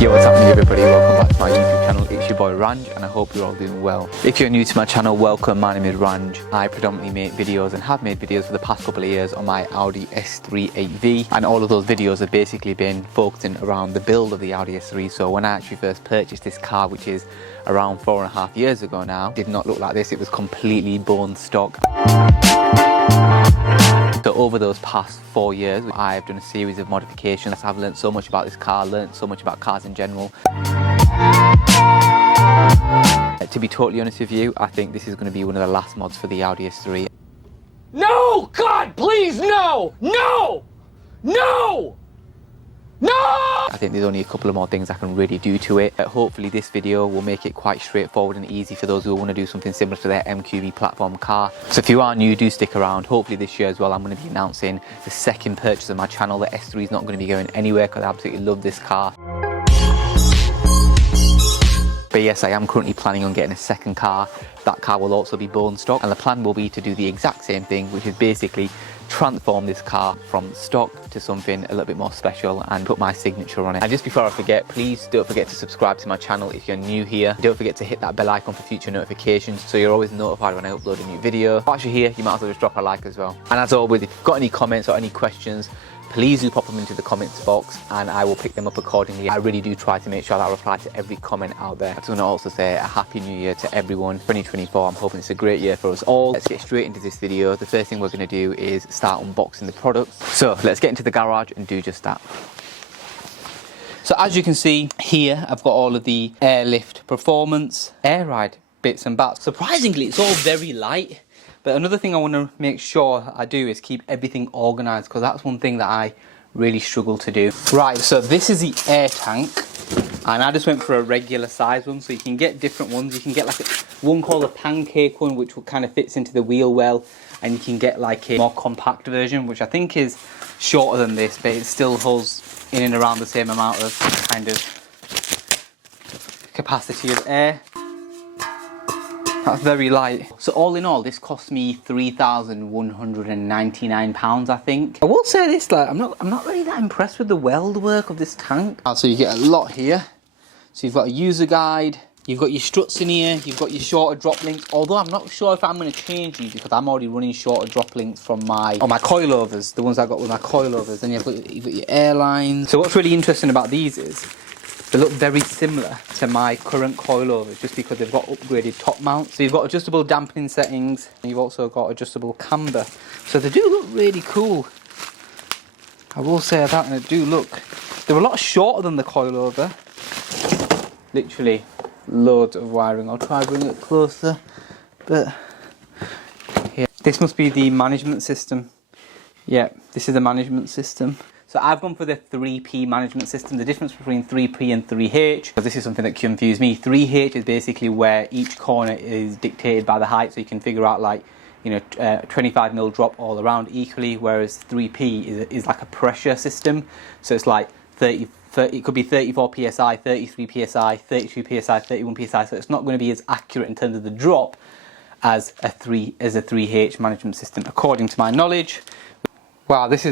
Yo, what's happening everybody? Welcome back to my YouTube channel. It's your boy Ranj and I hope you're all doing well. If you're new to my channel, welcome. My name is Ranj. I predominantly make videos and have made videos for the past couple of years on my Audi S3 8V, and all of those videos have basically been focusing around the build of the Audi S3. So when I actually first purchased this car, which is around 4.5 years ago now, it did not look like this. It was completely bone stock. So over those past 4 years, I've done a series of modifications. I've learned so much about this car, learned so much about cars in general. To be totally honest with you, I think this is going to be one of the last mods for the Audi S3. No! God, please, no! No! No! No! I think there's only a couple of more things I can really do to it. Hopefully this video will make it quite straightforward and easy for those who want to do something similar to their MQB platform car. So if you are new, do stick around. Hopefully this year as well, I'm going to be announcing the second purchase of my channel. The S3 is not going to be going anywhere because I absolutely love this car. But yes, I am currently planning on getting a second car. That car will also be bone stock, and the plan will be to do the exact same thing, which is basically transform this car from stock to something a little bit more special and put my signature on it. And just before I forget, please don't forget to subscribe to my channel if you're new here. Don't forget to hit that bell icon for future notifications so you're always notified when I upload a new video. Whilst you're here, you might as well just drop a like as well. And as always, if you've got any comments or any questions, please do pop them into the comments box and I will pick them up accordingly. I really do try to make sure that I reply to every comment out there. I just want to also say a happy new year to everyone. 2024, I'm hoping it's a great year for us all. Let's get straight into this video. The first thing we're going to do is start unboxing the products. So let's get into the garage and do just that. So as you can see here, I've got all of the Airlift Performance AIRRIDE bits and bats. Surprisingly, it's all very light. But another thing I want to make sure I do is keep everything organised, because that's one thing that I really struggle to do. Right, so this is the air tank, and I just went for a regular size one, so you can get different ones. You can get like one called a pancake one, which kind of fits into the wheel well, and you can get like a more compact version, which I think is shorter than this, but it still holds in and around the same amount of kind of capacity of air. That's very light. So all in all, this cost me £3,199, I think. I will say this, like, I'm not really that impressed with the weld work of this tank. So you get a lot here. So you've got a user guide, you've got your struts in here, you've got your shorter drop links, although I'm not sure if I'm going to change these because I'm already running shorter drop links from my coilovers, the ones I got with my coilovers. Then you've got your airlines. So what's really interesting about these is they look very similar to my current coilovers just because they've got upgraded top mounts. So you've got adjustable dampening settings and you've also got adjustable camber. So they do look really cool. I will say that, and they do look, they're a lot shorter than the coilover. Literally loads of wiring. I'll try to bring it closer, but yeah. This must be the management system. Yeah, this is the management system. So I've gone for the 3P management system. The difference between 3P and 3H, because this is something that confused me. 3H is basically where each corner is dictated by the height, so you can figure out like, you know, 25mm drop all around equally, whereas 3P is like a pressure system. So it's like 30, it could be 34 psi, 33 psi, 32 psi, 31 psi. So it's not going to be as accurate in terms of the drop as a 3H management system, according to my knowledge. Wow, this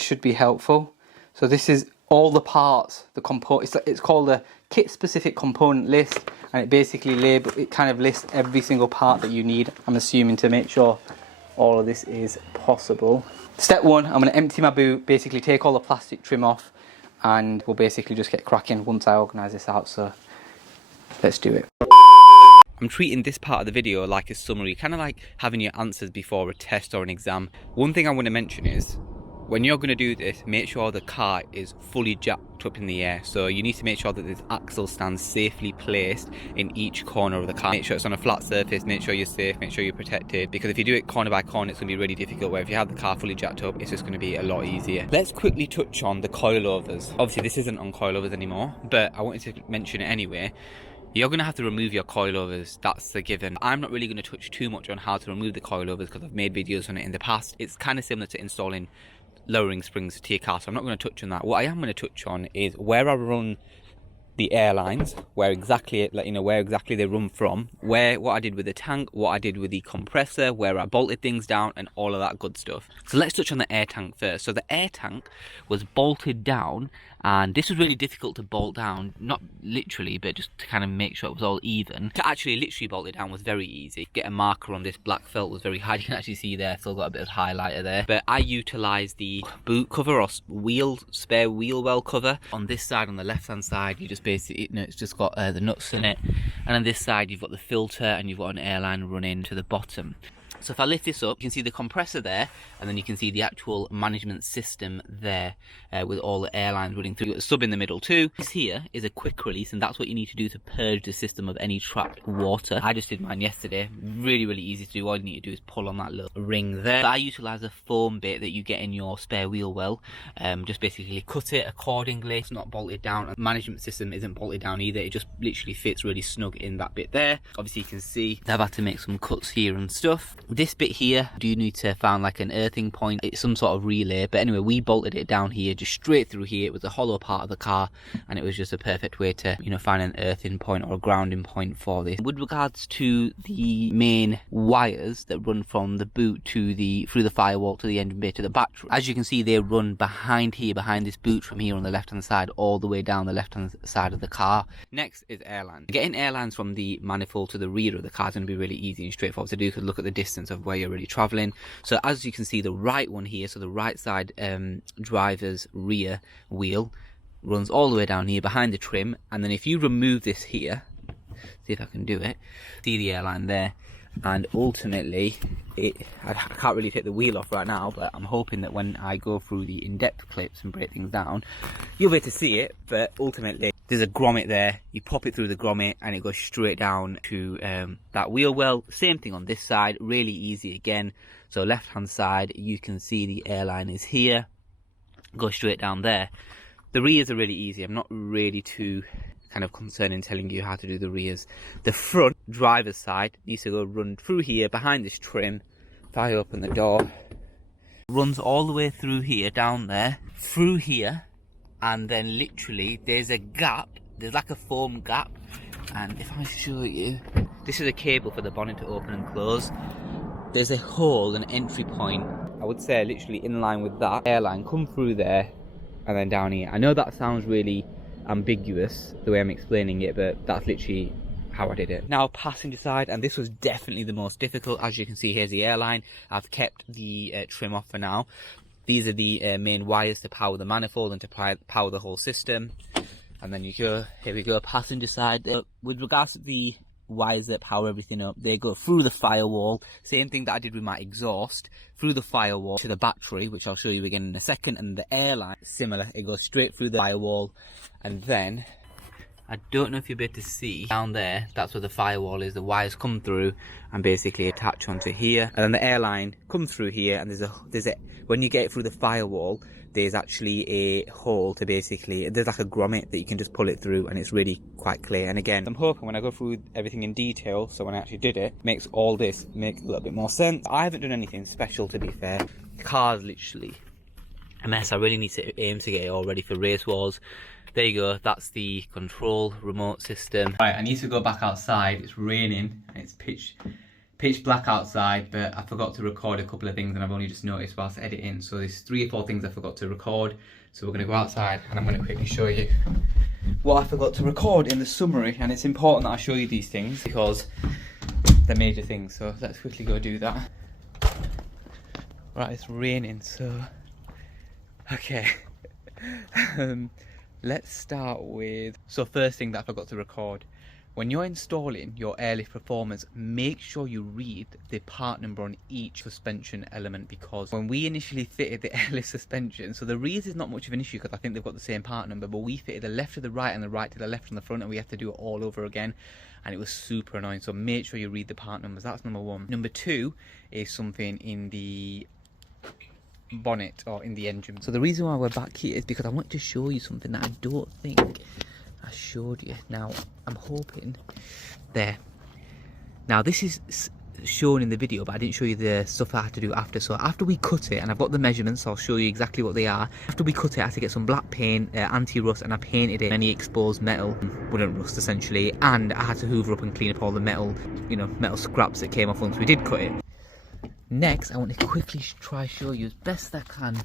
should be helpful. So this is all the parts, the component. It's called a kit-specific component list, and it basically kind of lists every single part that you need. I'm assuming to make sure all of this is possible. Step one, I'm going to empty my boot, basically take all the plastic trim off, and we'll basically just get cracking once I organise this out. So let's do it. I'm treating this part of the video like a summary, kind of like having your answers before a test or an exam. One thing I want to mention is, when you're going to do this, make sure the car is fully jacked up in the air. So you need to make sure that this axle stands safely placed in each corner of the car. Make sure it's on a flat surface, make sure you're safe, make sure you're protected. Because if you do it corner by corner, it's going to be really difficult. Where if you have the car fully jacked up, it's just going to be a lot easier. Let's quickly touch on the coilovers. Obviously this isn't on coilovers anymore, but I wanted to mention it anyway. You're going to have to remove your coilovers, that's the given. I'm not really going to touch too much on how to remove the coilovers because I've made videos on it in the past. It's kind of similar to installing lowering springs to your car, so I'm not going to touch on that. What I am going to touch on is where I run the airlines, where exactly they run from, what I did with the tank, what I did with the compressor, where I bolted things down, and all of that good stuff. So let's touch on the air tank first. So the air tank was bolted down And this was really difficult to bolt down, not literally, but just to kind of make sure it was all even. To actually literally bolt it down was very easy. Get a marker on this black felt was very hard. You can actually see there, still got a bit of highlighter there. But I utilised the boot cover or spare wheel well cover. On this side, on the left hand side, you just basically, it's just got the nuts in it. And on this side, you've got the filter and you've got an airline running to the bottom. So if I lift this up, you can see the compressor there, and then you can see the actual management system there with all the airlines running through. You've got a sub in the middle too. This here is a quick release, and that's what you need to do to purge the system of any trapped water. I just did mine yesterday. Really, really easy to do. All you need to do is pull on that little ring there. But I utilise a foam bit that you get in your spare wheel well. Just basically cut it accordingly. It's not bolted down. The management system isn't bolted down either. It just literally fits really snug in that bit there. Obviously you can see I've had to make some cuts here and stuff. This bit here, do you need to find like an earthing point? It's some sort of relay, but anyway, we bolted it down here, just straight through here. It was a hollow part of the car, and it was just a perfect way to, you know, find an earthing point or a grounding point for this. With regards to the main wires that run from the boot to through the firewall to the engine bay to the battery, as you can see, they run behind here, behind this boot from here on the left hand side, all the way down the left hand side of the car. Next is airlines. Getting airlines from the manifold to the rear of the car is going to be really easy and straightforward to do, because look at the distance of where you're really traveling. So as you can see, the right one here, so the right side driver's rear wheel runs all the way down here behind the trim, and then if you remove this here, see if I can do it, see the airline there, and ultimately I can't really take the wheel off right now, but I'm hoping that when I go through the in-depth clips and break things down, you'll be able to see it. But ultimately there's a grommet there, you pop it through the grommet and it goes straight down to that wheel well. Same thing on this side, really easy again. So left hand side, you can see the airline is here, go straight down there. The rears are really easy. I'm not really too kind of concerned in telling you how to do the rears. The front driver's side needs to go run through here behind this trim. If I open the door, runs all the way through here, down there, through here, and then literally there's a gap, there's like a foam gap, and if I show you, this is a cable for the bonnet to open and close. There's a hole, an entry point, I would say literally in line with that airline, come through there and then down here. I know that sounds really ambiguous the way I'm explaining it, but that's literally how I did it. Now passenger side, and this was definitely the most difficult. As you can see, here's the airline. I've kept the trim off for now. These are the main wires to power the manifold and to power the whole system. And then you go, here we go, passenger side. With regards to the wires that power everything up, they go through the firewall, same thing that I did with my exhaust, through the firewall to the battery, which I'll show you again in a second. And the airline, similar, it goes straight through the firewall, and then I don't know if you'll be able to see down there, that's where the firewall is. The wires come through and basically attach onto here, and then the airline comes through here, and there's a when you get it through the firewall, there's actually a hole to basically, there's like a grommet that you can just pull it through, and it's really quite clear. And again, I'm hoping when I go through everything in detail, so when I actually did it, makes all this make a little bit more sense. I haven't done anything special, to be fair. The car's literally a mess. I really need to aim to get it all ready for race wars. There you go, that's the control remote system. Right, I need to go back outside. It's raining and it's pitch black outside, but I forgot to record a couple of things, and I've only just noticed whilst editing. So there's 3 or 4 things I forgot to record. So we're going to go outside and I'm going to quickly show you what I forgot to record in the summary. And it's important that I show you these things because they're major things. So let's quickly go do that. Right, it's raining, so okay. Let's start with, so first thing that I forgot to record, when you're installing your airlift performance, make sure you read the part number on each suspension element, because when we initially fitted the airlift suspension, so the rears is not much of an issue because I think they've got the same part number, but we fitted the left to the right and the right to the left on the front, and we have to do it all over again, and it was super annoying. So make sure you read the part numbers. That's number 1. Number 2 is something in the bonnet or in the engine. So the reason why we're back here is because I want to show you something that I don't think I showed you. Now I'm hoping there. Now this is shown in the video, but I didn't show you the stuff I had to do after. So after we cut it, and I've got the measurements, so I'll show you exactly what they are. After we cut it, I had to get some black paint, anti-rust, and I painted it. Any exposed metal wouldn't rust essentially, and I had to hoover up and clean up all the metal, you know, metal scraps that came off once we did cut it. Next, I want to quickly try show you as best I can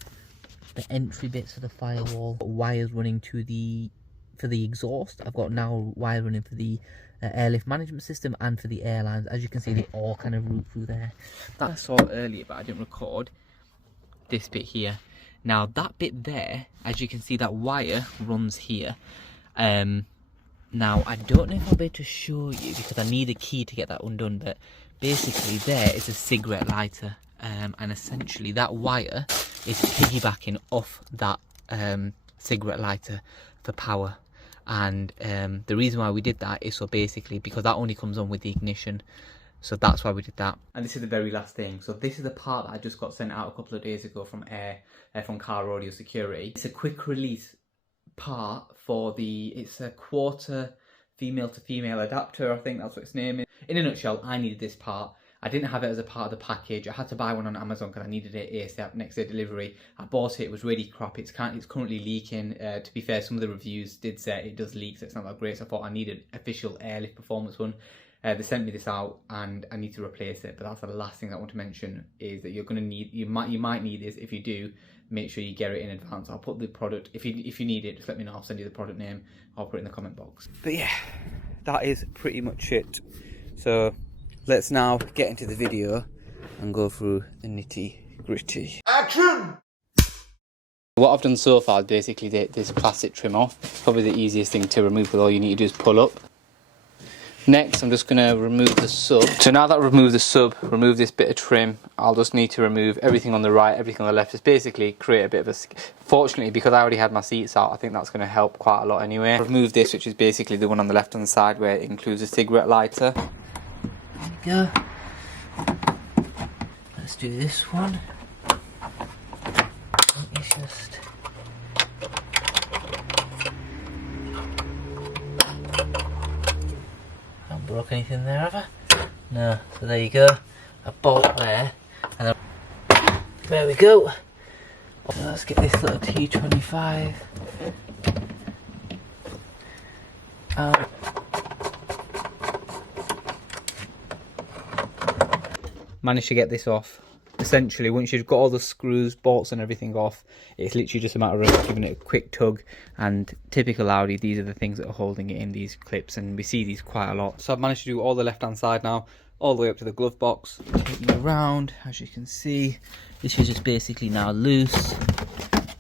the entry bits for the firewall, wires running to the for the exhaust. I've got now wire running for the airlift management system and for the airlines. As you can see, they all kind of route through there. That I saw earlier, but I didn't record this bit here. Now that bit there, as you can see, that wire runs here. Now I don't know if I'll be able to show you because I need a key to get that undone, but basically there is a cigarette lighter, and essentially that wire is piggybacking off that cigarette lighter for power. And the reason why we did that is so basically because that only comes on with the ignition, so that's why we did that. And this is the very last thing. So this is the part that I just got sent out a couple of days ago from from Car Audio Security. It's a quick release part for the, it's a quarter female to female adapter, I think that's what its name is. In a nutshell, I needed this part. I didn't have it as a part of the package. I had to buy one on Amazon because I needed it ASAP, next day delivery. I bought it, it was really crap. It's currently leaking. To be fair, some of the reviews did say it does leak, so it's not that great. So I thought I needed an official airlift performance one. They sent me this out and I need to replace it, but that's the last thing I want to mention is that you're going to need, you might need this. If you do, make sure you get it in advance. I'll put the product, if you need it, just let me know. I'll send you the product name. I'll put it in the comment box. But yeah, that is pretty much it. So let's now get into the video and go through the nitty gritty. Action! What I've done so far is basically this plastic trim off. Probably the easiest thing to remove, because all you need to do is pull up. Next, I'm just going to remove the sub. So now that I've removed the sub, remove this bit of trim, I'll just need to remove everything on the right, everything on the left. Just basically create a bit of a... Fortunately, because I already had my seats out, I think that's going to help quite a lot anyway. Remove this, which is basically the one on the left hand side where it includes a cigarette lighter. There we go. Let's do this one. It's just... broke anything there, have I? No, so there you go, a bolt there, and there we go. So let's get this little T25 out. Managed to get this off. Essentially, once you've got all the screws, bolts and everything off, it's literally just a matter of giving it a quick tug. And typical Audi, these are the things that are holding it in, these clips, and we see these quite a lot. So I've managed to do all the left hand side now, all the way up to the glove box. Taking it around, as you can see, this is just basically now loose.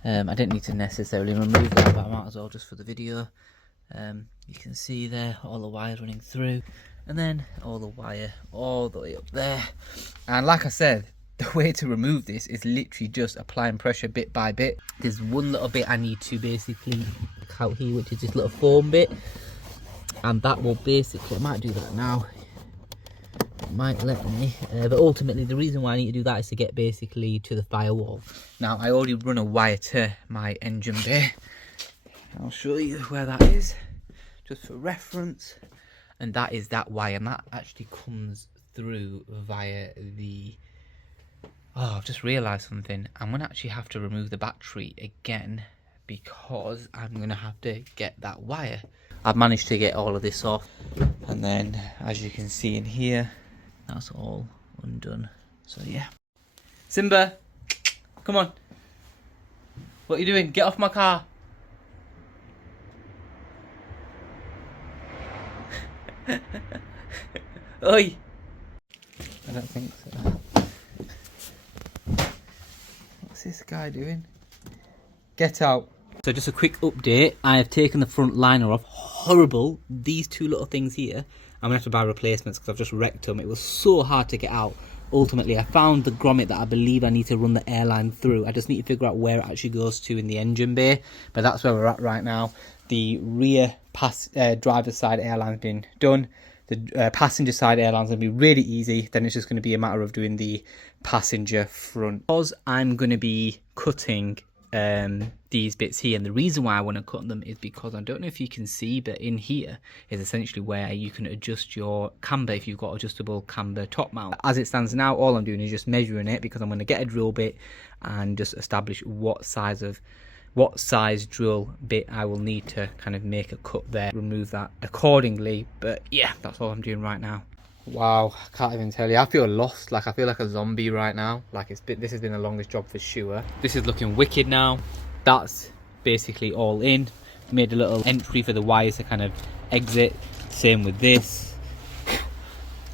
I didn't need to necessarily remove that, but I might as well just for the video. You can see there all the wires running through, and then all the wire all the way up there. And like I said, the way to remove this is literally just applying pressure bit by bit. There's one little bit I need to basically look out here, which is this little foam bit, and that will basically, I might do that now, it might let me, but ultimately the reason why I need to do that is to get basically to the firewall. Now I already run a wire to my engine bay. I'll show you where that is just for reference, and that is that wire, and that actually comes through via the... Oh, I've just realised something. I'm going to actually have to remove the battery again because I'm going to have to get that wire. I've managed to get all of this off. And then, as you can see in here, that's all undone. So, yeah. Simba, come on. What are you doing? Get off my car. Oi. I don't think so. What's this guy doing? Get out. So just a quick update. I have taken the front liner off. Horrible. These two little things here, I'm going to have to buy replacements because I've just wrecked them. It was so hard to get out. Ultimately, I found the grommet that I believe I need to run the airline through. I just need to figure out where it actually goes to in the engine bay. But that's where we're at right now. The rear driver's side airline's been done. The passenger side airline's going to be really easy. Then it's just going to be a matter of doing the passenger front. Because I'm going to be cutting these bits here, and the reason why I want to cut them is because I don't know if you can see, but in here is essentially where you can adjust your camber if you've got adjustable camber top mount. As it stands now, all I'm doing is just measuring it because I'm going to get a drill bit and just establish what size drill bit I will need to kind of make a cut there, remove that accordingly. But yeah, that's all I'm doing right now. Wow, I can't even tell you. I feel lost. Like I feel like a zombie right now. Like this has been the longest job for sure. This is looking wicked now. That's basically all in. Made a little entry for the wires to kind of exit. Same with this.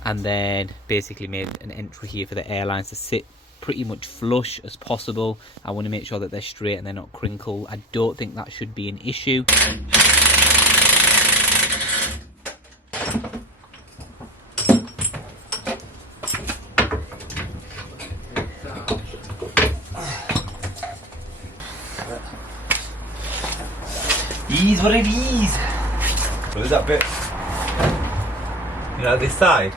And then basically made an entry here for the airlines to sit pretty much flush as possible. I want to make sure that they're straight and they're not crinkled. I don't think that should be an issue. Ease what it is. What is that bit? You know, this side.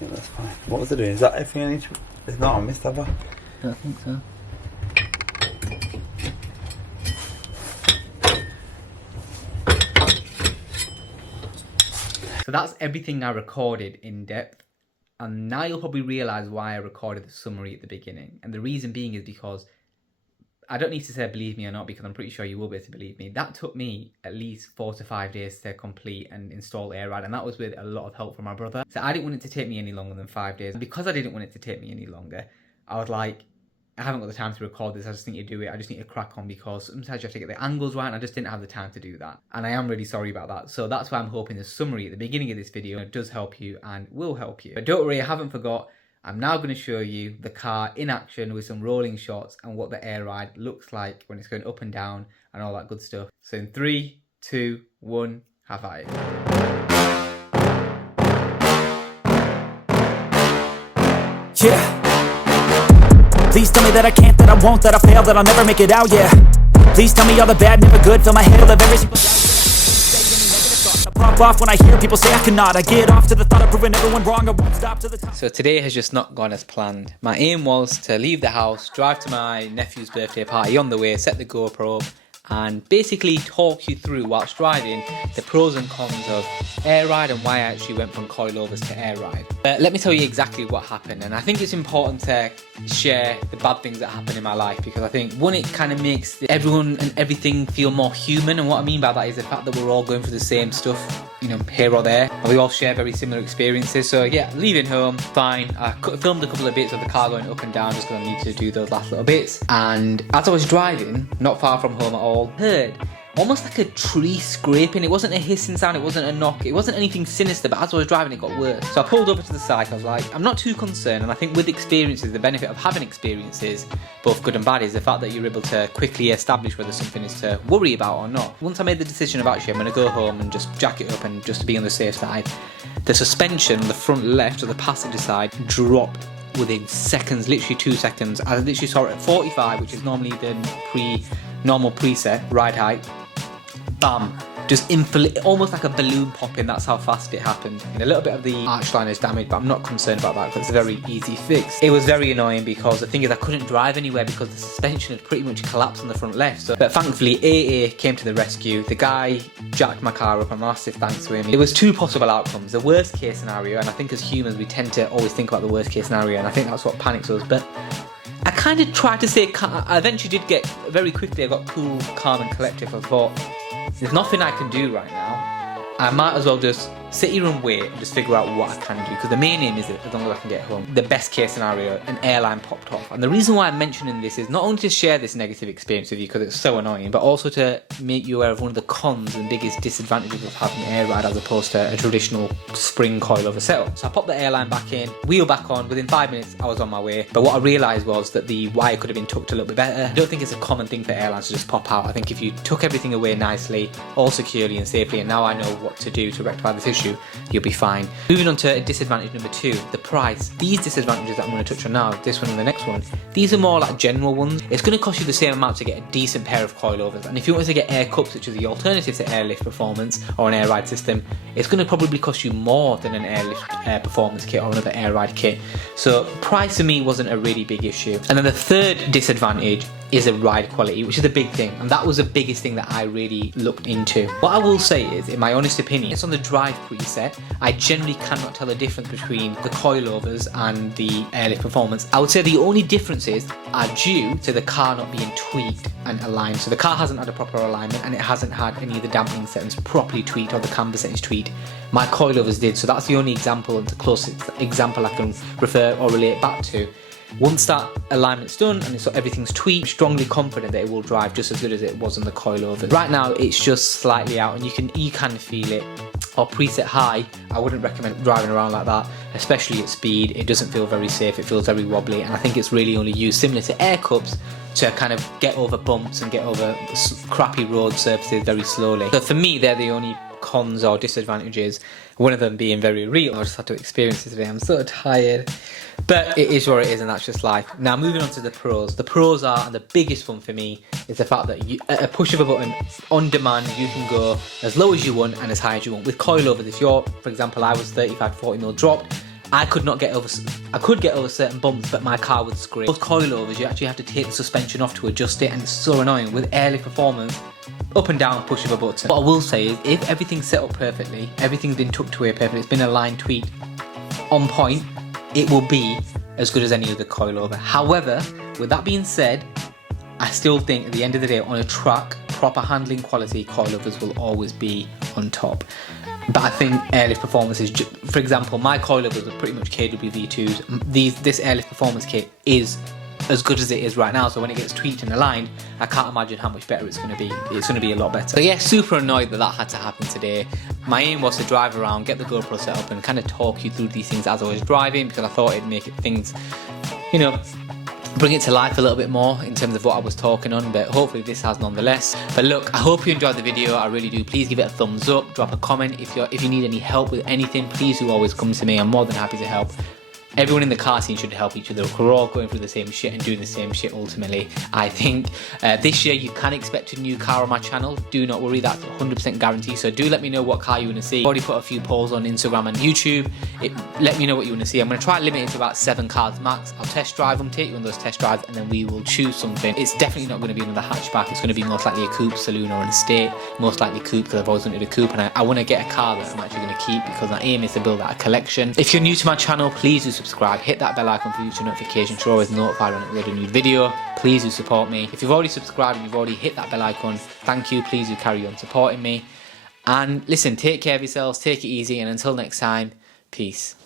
Yeah, that's fine. What was I doing? Is that everything I need to... It's not on, Mr. Abba. I think so. So that's everything I recorded in depth. And now you'll probably realise why I recorded the summary at the beginning. And the reason being is because I don't need to say believe me or not, because I'm pretty sure you will be able to believe me. That took me at least 4 to 5 days to complete and install AIRRIDE, and that was with a lot of help from my brother. So I didn't want it to take me any longer than 5 days. And because I didn't want it to take me any longer, I was like, I haven't got the time to record this, I just need to do it, I just need to crack on, because sometimes you have to get the angles right, and I just didn't have the time to do that. And I am really sorry about that. So that's why I'm hoping the summary at the beginning of this video does help you and will help you. But don't worry, I haven't forgot. I'm now going to show you the car in action with some rolling shots and what the AIRRIDE looks like when it's going up and down and all that good stuff. So in 3, 2, 1, have at it. Yeah. Please tell me that I can't, that I won't, that I fail, that I'll never make it out, yeah. Please tell me all the bad, never good, fill my head, live every single day. Pop off when I hear people say I cannot. I get off to the thought of proving everyone wrong. I won't stop to the top. So today has just not gone as planned. My aim was to leave the house, drive to my nephew's birthday party on the way, set the GoPro up, and basically talk you through whilst driving the pros and cons of AIRRIDE and why I actually went from coilovers to AIRRIDE. But let me tell you exactly what happened, and I think it's important to share the bad things that happen in my life, because I think one, it kind of makes everyone and everything feel more human, and what I mean by that is the fact that we're all going through the same stuff, you know, here or there, and we all share very similar experiences. So yeah, leaving home, fine. I filmed a couple of bits of the car going up and down just because I need to do those last little bits, and as I was driving, not far from home at all, heard almost like a tree scraping. It wasn't a hissing sound, it wasn't a knock, it wasn't anything sinister, but as I was driving it got worse. So I pulled over to the side. I was like, I'm not too concerned, and I think with experiences, the benefit of having experiences, both good and bad, is the fact that you're able to quickly establish whether something is to worry about or not. Once I made the decision of actually I'm going to go home and just jack it up and just to be on the safe side, the suspension on the front left or the passenger side dropped within seconds, literally 2 seconds. I literally saw it at 45, which is normally the normal preset ride height. Bam, just almost like a balloon popping. That's how fast it happened. And a little bit of the arch line is damaged, but I'm not concerned about that because it's a very easy fix. It was very annoying because the thing is I couldn't drive anywhere because the suspension had pretty much collapsed on the front left. So, but thankfully AA came to the rescue. The guy jacked my car up, and massive thanks to him. It was 2 possible outcomes. The worst case scenario, and I think as humans we tend to always think about the worst case scenario, and I think that's what panics us. But I kind of tried to say, I eventually did get, very quickly I got cool, calm and collective. I thought, there's nothing I can do right now. I might as well just sit here and wait and just figure out what I can do, because the main aim is that as long as I can get home. The best case scenario, an airline popped off. And the reason why I'm mentioning this is not only to share this negative experience with you because it's so annoying, but also to make you aware of one of the cons and biggest disadvantages of having AIRRIDE as opposed to a traditional spring coilover setup. So I popped the airline back in, wheel back on, within 5 minutes I was on my way. But what I realised was that the wire could have been tucked a little bit better. I don't think it's a common thing for airlines to just pop out. I think if you took everything away nicely, all securely and safely, and now I know what to do to rectify this issue, you'll be fine. Moving on to disadvantage number 2, the price. These disadvantages that I'm going to touch on now, this one and the next one, these are more like general ones. It's going to cost you the same amount to get a decent pair of coilovers, and if you want to get air cups, which is the alternative to airlift performance or an AIRRIDE system, it's going to probably cost you more than an air performance kit or another AIRRIDE kit. So price to me wasn't a really big issue. And then the third disadvantage is a ride quality, which is a big thing, and that was the biggest thing that I really looked into. What I will say is, in my honest opinion, it's on the drive preset, I generally cannot tell the difference between the coilovers and the airlift performance. I would say the only differences are due to the car not being tweaked and aligned. So the car hasn't had a proper alignment, and it hasn't had any of the dampening settings properly tweaked or the camber settings tweaked. My coilovers did, so that's the only example and the closest example I can refer or relate back to. Once that alignment's done and so everything's tweaked, I'm strongly confident that it will drive just as good as it was on the coilovers. Right now it's just slightly out, and you can feel it. Or preset high, I wouldn't recommend driving around like that, especially at speed. It doesn't feel very safe, it feels very wobbly, and I think it's really only used similar to air cups to kind of get over bumps and get over crappy road surfaces very slowly. So for me, they're the only cons or disadvantages, one of them being very real. I just had to experience it today, I'm so tired. But it is what it is, and that's just life. Now moving on to the pros. The pros are, and the biggest one for me, is the fact that at a push of a button, on demand, you can go as low as you want and as high as you want. With coilovers, if you're, for example, I was 35-40mm dropped, I could get over certain bumps, but my car would scrape. With coilovers, you actually have to take the suspension off to adjust it, and it's so annoying. With airlift performance, up and down, push of a button. What I will say is, if everything's set up perfectly, everything's been tucked away perfectly, it's been aligned, tweaked, on point, it will be as good as any other coilover. However, with that being said, I still think at the end of the day, on a track, proper handling quality, coilovers will always be on top. But I think airlift performance is, for example, my coilovers are pretty much KW-V2s. This airlift performance kit is as good as it is right now, so when it gets tweaked and aligned, I can't imagine how much better it's going to be. It's going to be a lot better. So yeah, super annoyed that had to happen today. My aim was to drive around, get the GoPro set up, and kind of talk you through these things as I was driving, because I thought it'd make things, you know, bring it to life a little bit more in terms of what I was talking on, but hopefully this has nonetheless. But look, I hope you enjoyed the video, I really do. Please give it a thumbs up, drop a comment. If you need any help with anything, please do always come to me. I'm more than happy to help. Everyone in the car scene should help each other. We're all going through the same shit and doing the same shit ultimately. I think this year you can expect a new car on my channel. Do not worry, that's 100% guarantee. So do let me know what car you want to see. I've already put a few polls on Instagram and YouTube. Let me know what you want to see. I'm going to try and limit it to about 7 cars max. I'll test drive them, take you on those test drives, and then we will choose something. It's definitely not going to be another hatchback. It's going to be most likely a coupe, saloon, or an estate. Most likely coupe, because I've always wanted a coupe, and I want to get a car that I'm actually going to keep, because my aim is to build out a collection. If you're new to my channel, please do subscribe. Hit that bell icon for future notifications. You're always notified when I upload a new video. Please do support me. If you've already subscribed and you've already hit that bell icon, thank you. Please do carry on supporting me. And listen, take care of yourselves, take it easy, and until next time, peace.